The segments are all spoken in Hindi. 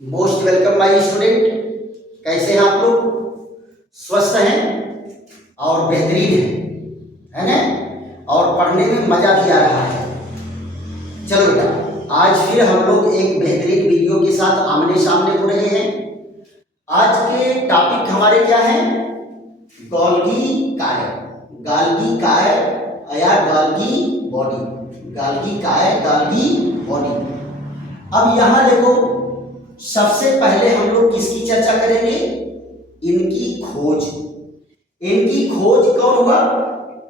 Most welcome my student. कैसे हैं आप लोग? स्वस्थ हैं और बेहतरीन है ना? और पढ़ने में मजा भी आ रहा है। चलो बेटा, आज फिर हम लोग एक बेहतरीन वीडियो के साथ आमने सामने हो रहे हैं। आज के टॉपिक हमारे क्या हैं? गोल्गी काय, गाल्गी काय या गाल्गी बॉडी, गाल्गी काय गाल्गी बॉडी। अब यहाँ देखो, सबसे पहले हम लोग किसकी चर्चा करेंगे? इनकी खोज। इनकी खोज कौन हुआ?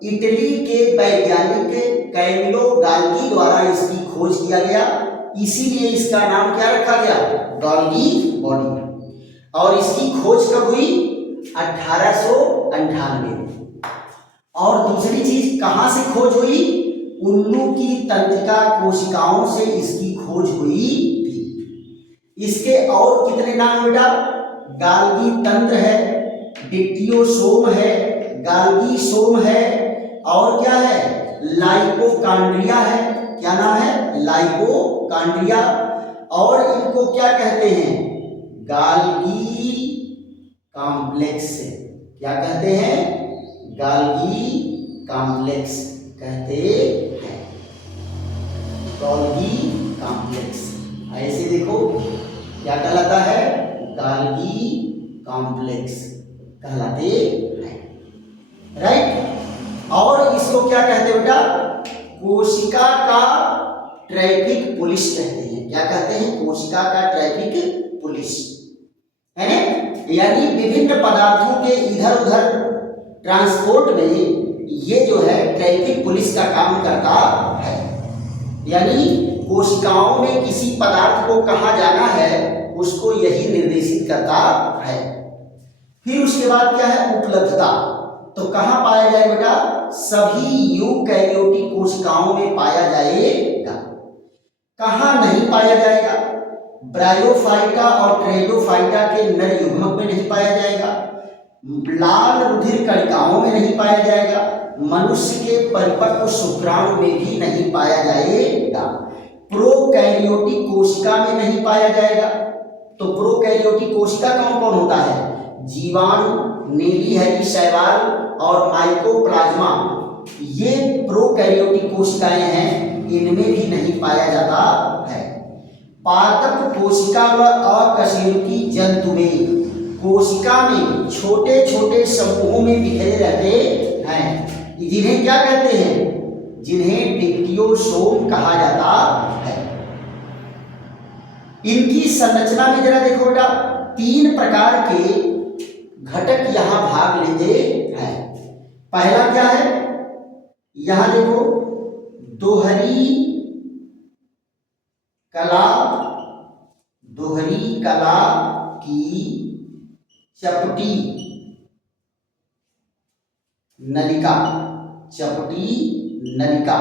इटली के वैज्ञानिक कैमिलो गाल्गी द्वारा इसकी खोज किया गया, इसीलिए इसका नाम क्या रखा गया? गाल्गी बॉडी। और इसकी खोज कब हुई? 1898। और दूसरी चीज कहां से खोज हुई? उल्लू की तंत्रिका कोशिकाओं से इसकी खोज हुई थी। इसके और कितने नाम बेटा? गाल्गी तंत्र है, डिक्टियोसोम है, गाल्गी सोम है, और क्या है? लाइपोकांड्रिया है। क्या नाम है? लाइपोकांड्रिया। और इनको क्या कहते हैं? गाल्गी कॉम्प्लेक्स। क्या कहते हैं? गाल्गी कॉम्प्लेक्स कहते हैं। गाल्गी कॉम्प्लेक्स ऐसे देखो क्या कहलाता है? गाल्गी कॉम्प्लेक्स कहलाते हैं, राइट। और इसको क्या कहते हैं बेटा? कोशिका का ट्रैफिक पुलिस कहते हैं। क्या कहते हैं? कोशिका का ट्रैफिक पुलिस, है ना? यानी विभिन्न पदार्थों के इधर उधर ट्रांसपोर्ट में ये जो है ट्रैफिक पुलिस का काम करता है। यानी कोशिकाओं में किसी पदार्थ को कहाँ जाना है उसको यही निर्देशित करता है। फिर उसके बाद क्या है? उपलब्धता। तो कहाँ पाया जाए बेटा? सभी यूकैरियोटिक कोशिकाओं में पाया जाएगा। कहाँ नहीं पाया जाएगा? ब्रायोफाइटा और ट्रेडोफाइटा के नर युग्मक में नहीं पाया जाएगा, लाल रुधिर कणिकाओं में नहीं पाया जाएगा, मनुष्य के परिपक्व शुक्राणु में भी नहीं पाया जाएगा, प्रोकैरियोटिक कोशिका में नहीं पाया जाएगा। तो प्रोकैरियोटिक कोशिका कौन कौन होता है? जीवाणु, नीली हरी शैवाल और माइकोप्लाज्मा, ये प्रोकैरियोटिक कोशिकाएं हैं, इनमें भी नहीं पाया जाता है। पादप कोशिका व अकशेरुकी जंतु में कोशिका में छोटे छोटे समूहों में बिखरे रहते हैं, जिन्हें क्या कहते हैं? जिन्हें डिक्टियोसोम कहा जाता है। इनकी संरचना में जरा देखो बेटा, 3 प्रकार के घटक यहां भाग लेते हैं। पहला क्या है? यहां देखो, दोहरी कला, दोहरी कला की चपटी नलिका, चपटी नलिका,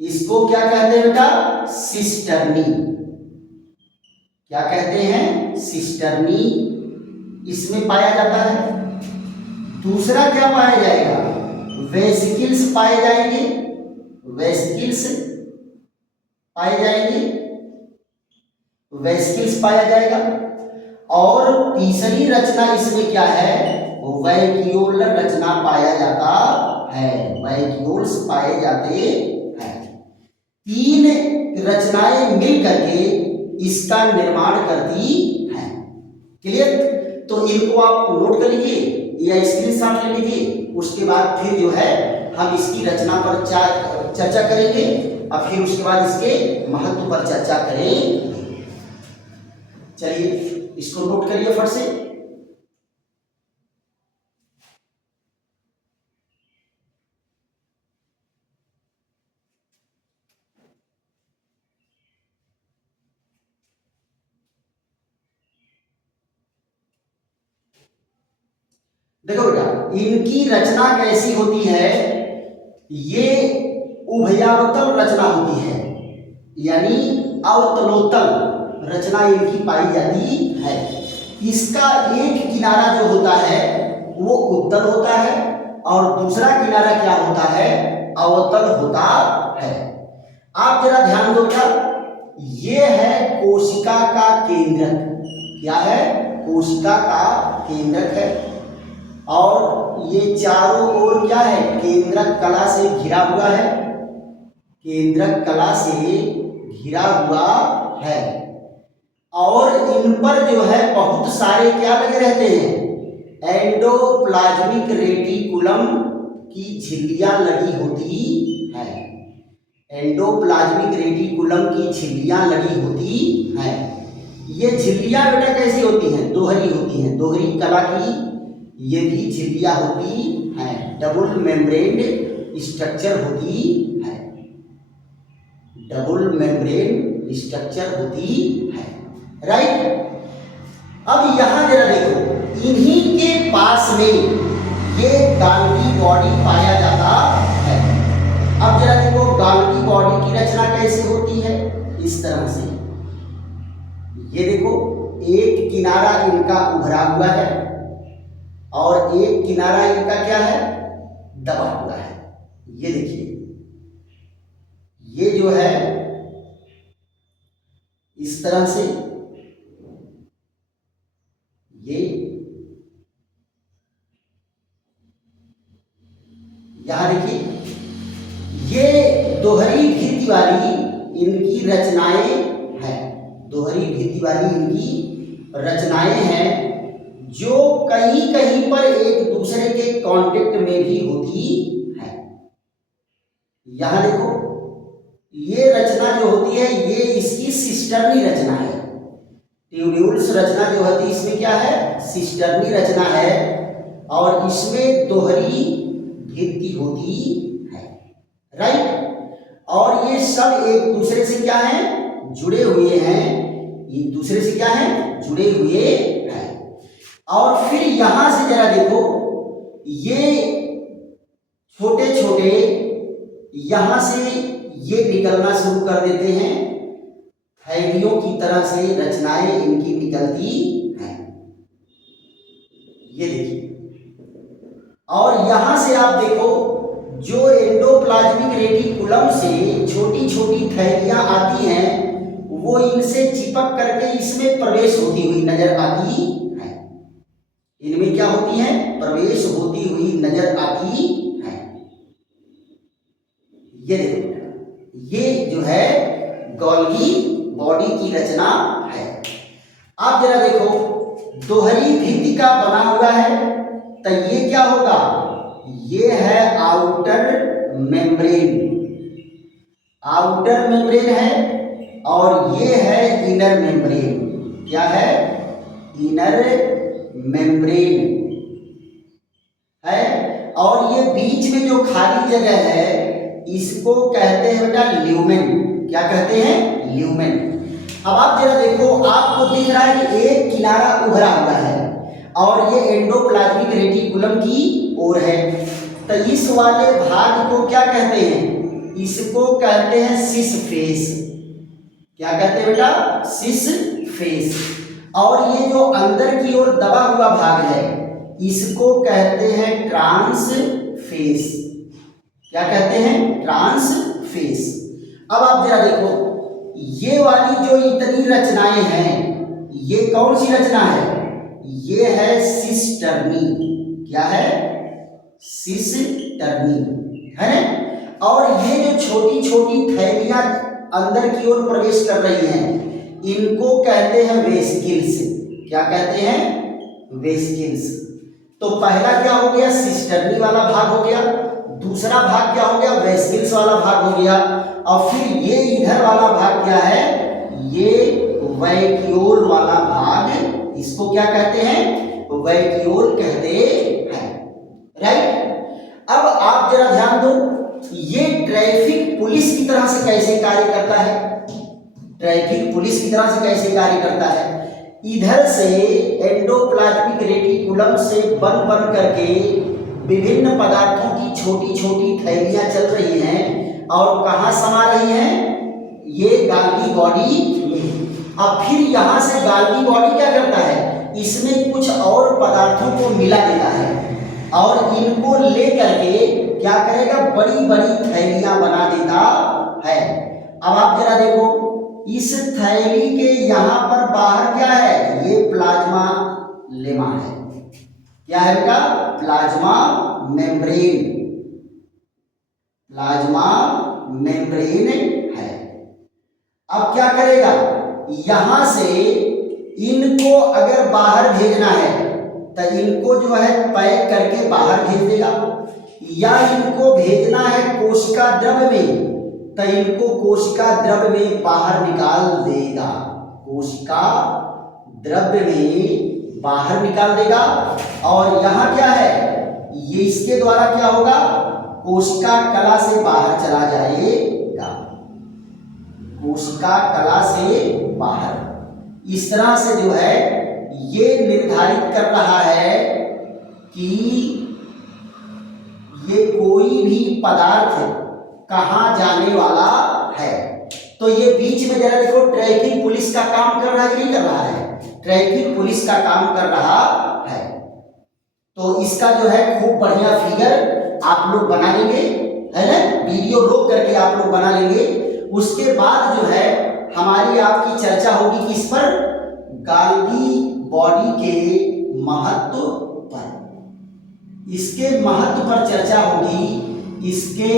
इसको क्या कहते हैं बेटा? सिस्टर्नी। क्या कहते हैं? सिस्टर्नी, इसमें पाया जाता है। दूसरा क्या पाया जाएगा? वेसिकल्स पाए जाएंगे, वेसिकल्स पाए जाएंगे, वेसिकल्स पाया जाएगा। और तीसरी रचना इसमें क्या है? वैक्यूल रचना पाया जाता है, वैक्यूल्स पाए जाते हैं। 3 रचनाएं मिल करके इसका निर्माण करती हैं। क्लियर? तो इनको आप नोट कर लीजिए या स्क्रीनशॉट ले लीजिए। उसके बाद फिर जो है हम इसकी रचना पर चर्चा करेंगे और फिर उसके बाद इसके महत्व पर चर्चा करेंगे। चलिए इसको नोट करिए फट से। देखो बेटा, इनकी रचना कैसी होती है? ये उभयावतल रचना होती है, यानी अवतलोत्तल रचना इनकी पाई जाती है। इसका एक किनारा जो होता है वो उत्तल होता है और दूसरा किनारा क्या होता है? अवतल होता है। आप जरा ध्यान दो बेटा, ये है कोशिका का केंद्रक। क्या है? कोशिका का केंद्रक है। और ये चारों ओर क्या है? केंद्रक कला से घिरा हुआ है। केंद्रक कला से घिरा हुआ है। और इन पर जो है बहुत सारे क्या लगे रहते हैं? एंडोप्लाज्मिक रेटिकुलम की झिल्लियां लगी होती है। एंडोप्लाज्मिक रेटिकुलम की झिल्लियां लगी होती हैं। ये झिल्लियां बेटा कैसी होती हैं? दोहरी होती हैं। दोहरी कला की ये भी झिल्लियां होती हैं। डबल मेम्ब्रेन स्ट्रक्चर होती है। डबल मेम्ब्रेन स्ट्रक्चर होती है। राइट। अब यहां जरा देखो, इन्हीं के पास में ये गाल्गी बॉडी पाया जाता है। अब जरा देखो गाल्गी बॉडी की रचना कैसे होती है? इस तरह से ये देखो, एक किनारा इनका उभरा हुआ है और एक किनारा इनका क्या है? दबा हुआ है। ये देखिए, ये जो है इस तरह से ये यहां देखिए, ये दोहरी भित्ति वाली इनकी रचनाएं हैं। दोहरी भित्ति वाली इनकी रचनाएं हैं जो कहीं कहीं पर एक दूसरे के कांटेक्ट में भी होती है। यहां देखो, ये रचना जो होती है ये इसकी सिस्टर्नी रचना है। ट्यूब्यूल्स रचना जो होती है इसमें क्या है? सिस्टर्नी रचना है। और इसमें दोहरी भित्ति होती है। राइट। और ये सब एक दूसरे से क्या है? जुड़े हुए हैं। एक दूसरे से क्या है? जुड़े हुए हैं। और फिर यहां से जरा देखो, ये छोटे छोटे यहां से ये निकलना शुरू कर देते हैं। थैलियों की तरह से रचनाएं इनकी निकलती हैं। ये देखिए, और यहां से आप देखो, जो एंडोप्लाज्मिक रेटिकुलम से छोटी छोटी थैलियां आती हैं वो इनसे चिपक करके इसमें प्रवेश होती हुई नजर आती है। इनमें क्या होती है? प्रवेश होती हुई नजर आती है। ये देखो, ये जो है गोल्गी बॉडी की रचना है। आप जरा देखो, दोहरी भित्ति का बना हुआ है तो ये क्या होगा? ये है आउटर मेम्ब्रेन। आउटर मेम्ब्रेन है और ये है इनर मेम्ब्रेन। क्या है? इनर मेम्ब्रेन है। और ये बीच में जो खाली जगह है इसको कहते हैं बेटा ल्यूमेन। क्या कहते हैं? ल्यूमेन। अब आप जरा देखो, आपको दिख रहा है कि एक किनारा उभरा हुआ है और ये एंडोप्लाज्मिक रेटिकुलम की ओर है। तो इस वाले भाग को क्या कहते हैं? इसको कहते हैं सिस फेस। क्या कहते हैं बेटा? Cis face. और ये जो अंदर की ओर दबा हुआ भाग है इसको कहते हैं ट्रांस फेस। क्या कहते हैं? Trans face. अब आप जरा देखो, ये वाली जो इतनी रचनाएं हैं ये कौन सी रचना है? ये है सिस्टर्नी। क्या है? सिस्टर्नी है ना। और ये जो छोटी छोटी थैलियां अंदर की ओर प्रवेश कर रही हैं इनको कहते हैं वेसिकल्स। क्या कहते हैं? वेसिकल्स। तो पहला क्या हो गया? सिस्टर्नी वाला भाग हो गया। दूसरा भाग क्या हो गया? वेसिकल्स वाला भाग हो गया। और फिर ये इधर वाला भाग क्या है? ये वैक्यूल वाला भाग। इसको क्या कहते हैं? वैक्यूल कहते हैं। राइट। अब आप जरा ध्यान दो, ये ट्रैफिक पुलिस की तरह से कैसे कार्य करता है? ट्रैफिक पुलिस की तरह से कैसे कार्य करता है? इधर से एंडोप्लाज्मिक रेटिकुलम से बन करके विभिन्न पदार्थों की छोटी छोटी थैलियां चल रही हैं और कहाँ समा रही हैं? ये गाल्गी बॉडी में। अब फिर यहाँ से गाल्गी बॉडी क्या करता है? इसमें कुछ और पदार्थों को मिला देता है और इनको ले करके क्या करेगा? बड़ी बड़ी थैलियां बना देता है। अब आप जरा देखो, इस थैली के यहां पर बाहर क्या है, ये प्लाज्मा लेमा है। क्या है बेटा, प्लाज्मा मेम्ब्रेन, प्लाज्मा मेम्ब्रेन है। अब क्या करेगा, यहां से इनको अगर बाहर भेजना है तो इनको जो है पैक करके बाहर भेज देगा, या इनको भेजना है कोशिका द्रव्य में तो इनको कोशिका द्रव्य में बाहर निकाल देगा, कोशिका द्रव्य में बाहर निकाल देगा। और यहां क्या है, ये इसके द्वारा क्या होगा, कोशिका कला से बाहर चला जाएगा, कोशिका कला से बाहर। इस तरह से जो है ये निर्धारित कर रहा है कि ये कोई भी पदार्थ कहां जाने वाला है। तो ये बीच में जरा देखो, ट्रैफिक पुलिस का काम कर रहा है कि नहीं कर रहा है, ट्रैफिक पुलिस का काम कर रहा है। तो इसका जो है खूब बढ़िया फिगर आप लोग बना लेंगे, है ना, वीडियो रोक करके आप लोग बना लेंगे। उसके बाद जो है हमारी आपकी चर्चा होगी किस पर, गाल्गी बॉडी के महत्व पर, इसके महत्व पर चर्चा होगी, इसके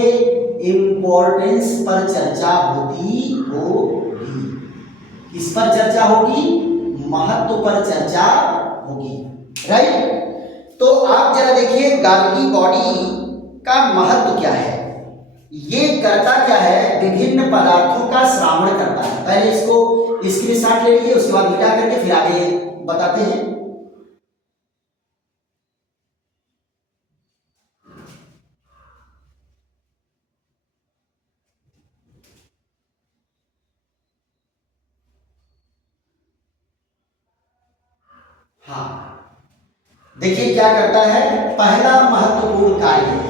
इंपॉर्टेंस पर चर्चा होगी। किस पर चर्चा होगी, महत्व पर चर्चा होगी, राइट। तो आप जरा देखिए गाल्गी बॉडी का महत्व क्या है। ये करता क्या है, विभिन्न पदार्थों का श्रावण करता है। पहले इसको स्क्रीनशॉट ले लीजिए, उसके बाद मिटा करके फिर आगे बताते हैं। हाँ, देखिए क्या करता है, पहला महत्वपूर्ण कार्य,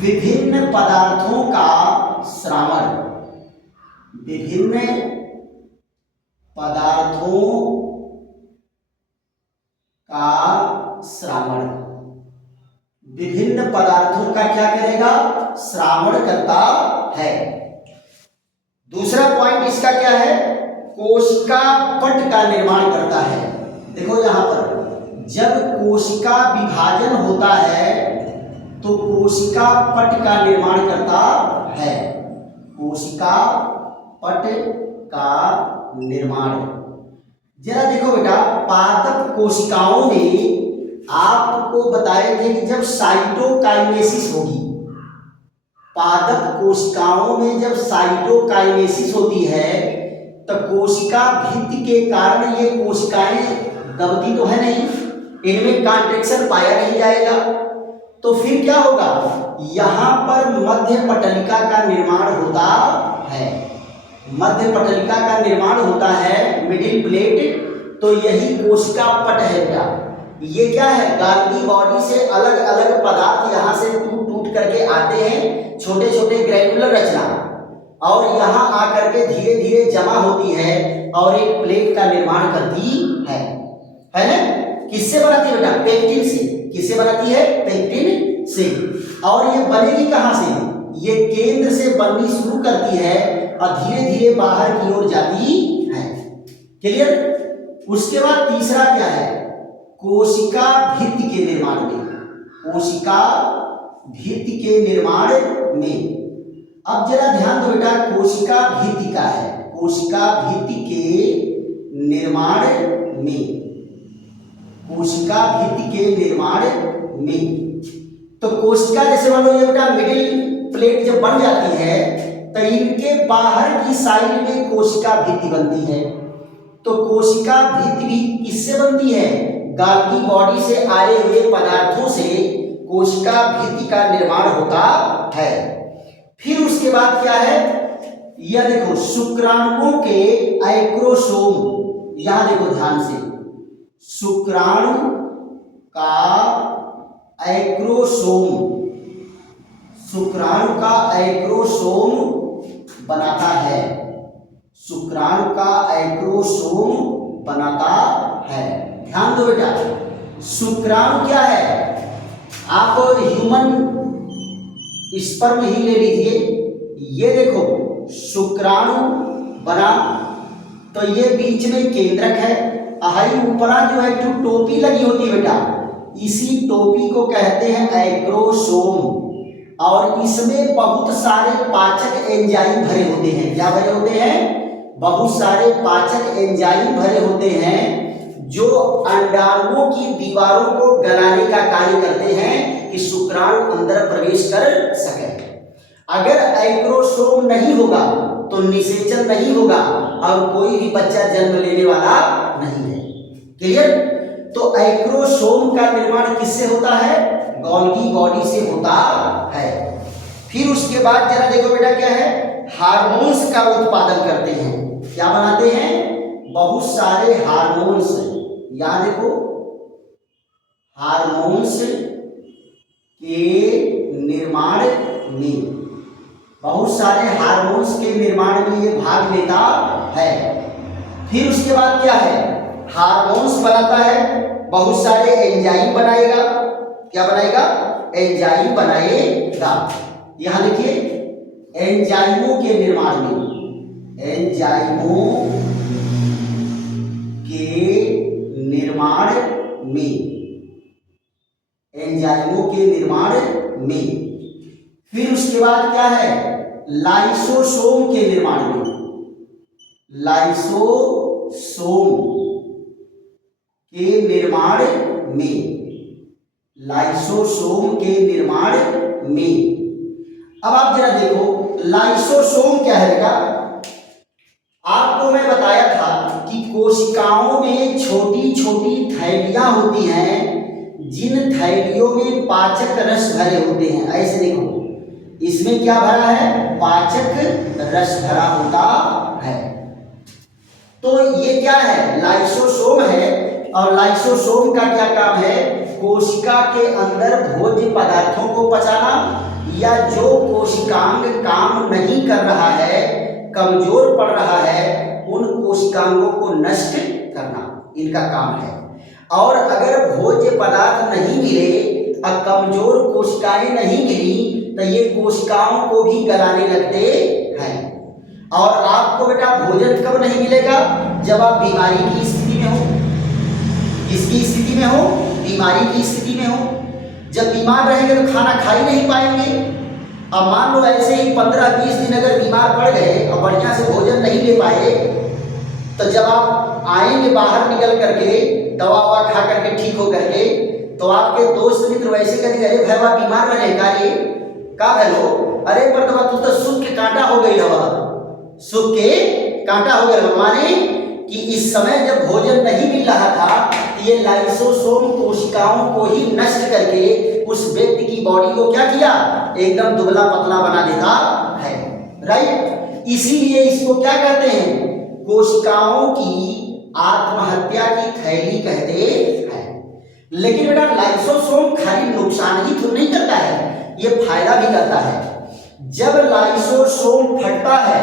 विभिन्न पदार्थों का श्रावण, विभिन्न पदार्थों का श्रावण, विभिन्न पदार्थों का क्या करेगा, श्रावण करता है। दूसरा पॉइंट इसका क्या है, कोशिका पट का निर्माण करता है। देखो यहां पर जब कोशिका विभाजन होता है तो कोशिका पट का निर्माण करता है, कोशिका पट का निर्माण। जरा देखो बेटा, पादप कोशिकाओं में आपको बताए थे कि जब साइटोकाइनेसिस होगी, पादप कोशिकाओं में जब साइटोकाइनेसिस होती है तो कोशिका भित्ति के कारण ये कोशिकाएं दबती तो है नहीं, इनमें कॉन्ट्रैक्शन पाया नहीं जाएगा। तो फिर क्या होगा, यहां पर मध्य पटलिका का निर्माण होता है, मध्य पटलिका का निर्माण होता है, मिडिल प्लेट। तो यही कोशिका पट है बेटा। ये क्या है, गाल्गी बॉडी से अलग अलग पदार्थ यहां से टूट टूट करके आते हैं, छोटे छोटे ग्रैन्युलर रचना, और यहां आकर के धीरे धीरे जमा होती है और एक प्लेट का निर्माण करती है ना। किससे बनाती है बेटा, पेक्टिन से। किससे बनाती है, पेक्टिन से। और ये बनेगी कहां से, ये केंद्र से बननी शुरू करती है और धीरे धीरे बाहर की ओर जाती है। क्लियर। उसके बाद तीसरा क्या है, कोशिका भित्ति के निर्माण में, कोशिका भित्ति के निर्माण में। अब जरा ध्यान दो बेटा, कोशिका भित्ति का है, कोशिका भित्ति के निर्माण में, कोशिका भित्ति के निर्माण में। तो कोशिका जैसे मान लो ये बेटा मिडिल प्लेट जब बन जाती है तो इनके बाहर की साइड में कोशिका भित्ति बनती है। तो कोशिका भित्ति भी किससे बनती है, गाल्गी बॉडी से आए हुए पदार्थों से कोशिका भित्ति का निर्माण होता है। फिर उसके बाद क्या है, यह देखो शुक्राणुओं के आइक्रोसोम, यहां देखो ध्यान से, शुक्राणु का आइक्रोसोम, शुक्राणु का आइक्रोसोम बनाता है, शुक्राणु का आइक्रोसोम बनाता है। ध्यान दो बेटा, शुक्राणु क्या है, आप ह्यूमन स्पर्म ही ले लीजिए। ये देखो शुक्राणु बना, तो ये बीच में केंद्रक है, हाई ऊपरा जो है तो टोपी लगी होती है बेटा, इसी टोपी को कहते हैं एक्रोसोम। और इसमें बहुत सारे पाचक एंजाइम भरे होते हैं। क्या भरे होते हैं? बहुत सारे पाचक एंजाइम भरे होते हैं जो अंडाणुओं की दीवारों को गलाने का कार्य करते हैं कि शुक्राणु अंदर प्रवेश कर सके। अगर एक्रोसोम नहीं होगा तो निषेचन नहीं होगा और कोई भी बच्चा जन्म लेने वाला नहीं है। क्लियर? तो एक्रोसोम का निर्माण किससे होता है? गोल्गी बॉडी से होता है। फिर उसके बाद जरा देखो बेटा क्या है, हार्मोन्स का उत्पादन करते हैं। क्या बनाते हैं? बहुत सारे हार्मोन्स। यहां देखो, हार्मोन्स के निर्माण में, बहुत सारे हार्मोन्स के निर्माण में ये भाग लेता है। फिर उसके बाद क्या है, हार्मोन्स बनाता है, बहुत सारे एंजाइम बनाएगा। क्या बनाएगा? एंजाइम बनाएगा। यहां देखिए, एंजाइमों के निर्माण में, एंजाइमों के निर्माण में, एंजाइमों के निर्माण में। फिर उसके बाद क्या है, लाइसोसोम के निर्माण में, लाइसोसोम के निर्माण में, लाइसोसोम के निर्माण में। अब आप जरा देखो, लाइसोसोम क्या है बेटा? आपको मैं बताया था कि कोशिकाओं में छोटी छोटी थैलियां होती हैं, जिन थैलियों में पाचक रस भरे होते हैं। ऐसे देखो, इसमें क्या भरा है? पाचक रस भरा होता है। तो ये क्या है? लाइसोसोम है। और लाइसोसोम का क्या काम है? कोशिका के अंदर भोज्य पदार्थों को पचाना, या जो कोशिकांग काम नहीं कर रहा है, कमजोर पड़ रहा है, उन कोशिकांगों को नष्ट करना इनका काम है। और अगर भोज्य पदार्थ नहीं मिले और कमजोर कोशिकाएं नहीं मिली तो ये कोशिकाओं को भी गलाने लगते हैं। और आपको बेटा भोजन कब नहीं मिलेगा? जब आप बीमारी की स्थिति में हो। किसकी स्थिति में हो? बीमारी की स्थिति में हो। जब बीमार रहेंगे तो खाना खा ही नहीं पाएंगे। अब मान लो ऐसे ही 15-20 दिन अगर बीमार पड़ गए और बढ़िया से भोजन नहीं ले पाए, तो जब आप आएंगे बाहर निकल करके दवा ववा खा करके ठीक हो करके, तो आपके दोस्त मित्र वैसे कहेंगे, अरे भैया बीमार रहे का रे का हेलो, अरे पर दवा तू तो सूख के कांटा हो गई दवा, सूख के कांटा हो गया। माने कि इस समय जब भोजन नहीं मिल रहा था, ये लाइसोसोम कोशिकाओं को ही नष्ट करके उस व्यक्ति की बॉडी को क्या किया? एकदम दुबला पतला बना देता है। राइट? इसीलिए इसको क्या कहते हैं? कोशिकाओं की आत्महत्या की थैली कहते हैं। लेकिन बेटा लाइसोसोम खाली नुकसान ही तो नहीं करता है, ये फायदा भी करता है। जब लाइसोसोम फटता है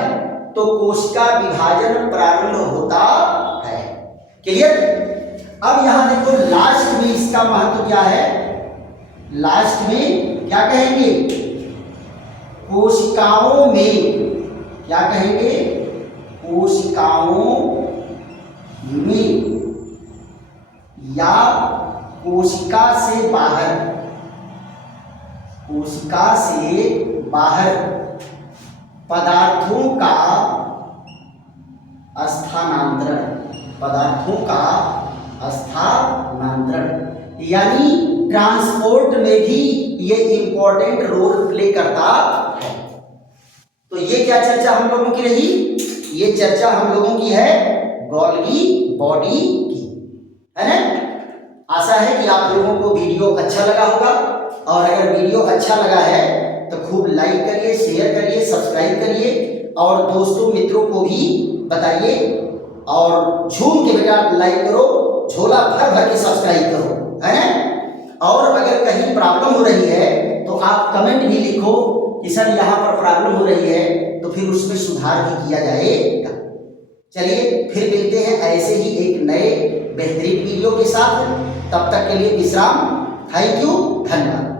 तो कोशिका विभाजन प्रारंभ होता है। क्लियर? अब यहां देखो, लास्ट में इसका महत्व क्या है? लास्ट में क्या कहेंगे? कोशिकाओं में क्या कहेंगे? कोशिकाओं में या कोशिका से बाहर, कोशिका से बाहर पदार्थों का स्थानांतरण, पदार्थों का स्थानांतरण यानी ट्रांसपोर्ट में भी ये इंपॉर्टेंट रोल प्ले करता है। तो ये क्या चर्चा हम लोगों की रही? ये चर्चा हम लोगों की है गोल्गी बॉडी की, है ना? आशा है कि आप लोगों को वीडियो अच्छा लगा होगा, और अगर वीडियो अच्छा लगा है तो खूब लाइक करिए, शेयर करिए, सब्सक्राइब करिए और दोस्तों मित्रों को भी बताइए। और झूम के बेटा लाइक करो, झोला भर भर के सब्सक्राइब करो, है ना? और अगर कहीं प्रॉब्लम हो रही है तो आप कमेंट भी लिखो कि सर यहाँ पर प्रॉब्लम हो रही है, तो फिर उसमें सुधार भी किया जाएगा। चलिए फिर मिलते हैं ऐसे ही एक नए बेहतरीन वीडियो के साथ। तब तक के लिए विश्राम। थैंक यू, धन्यवाद।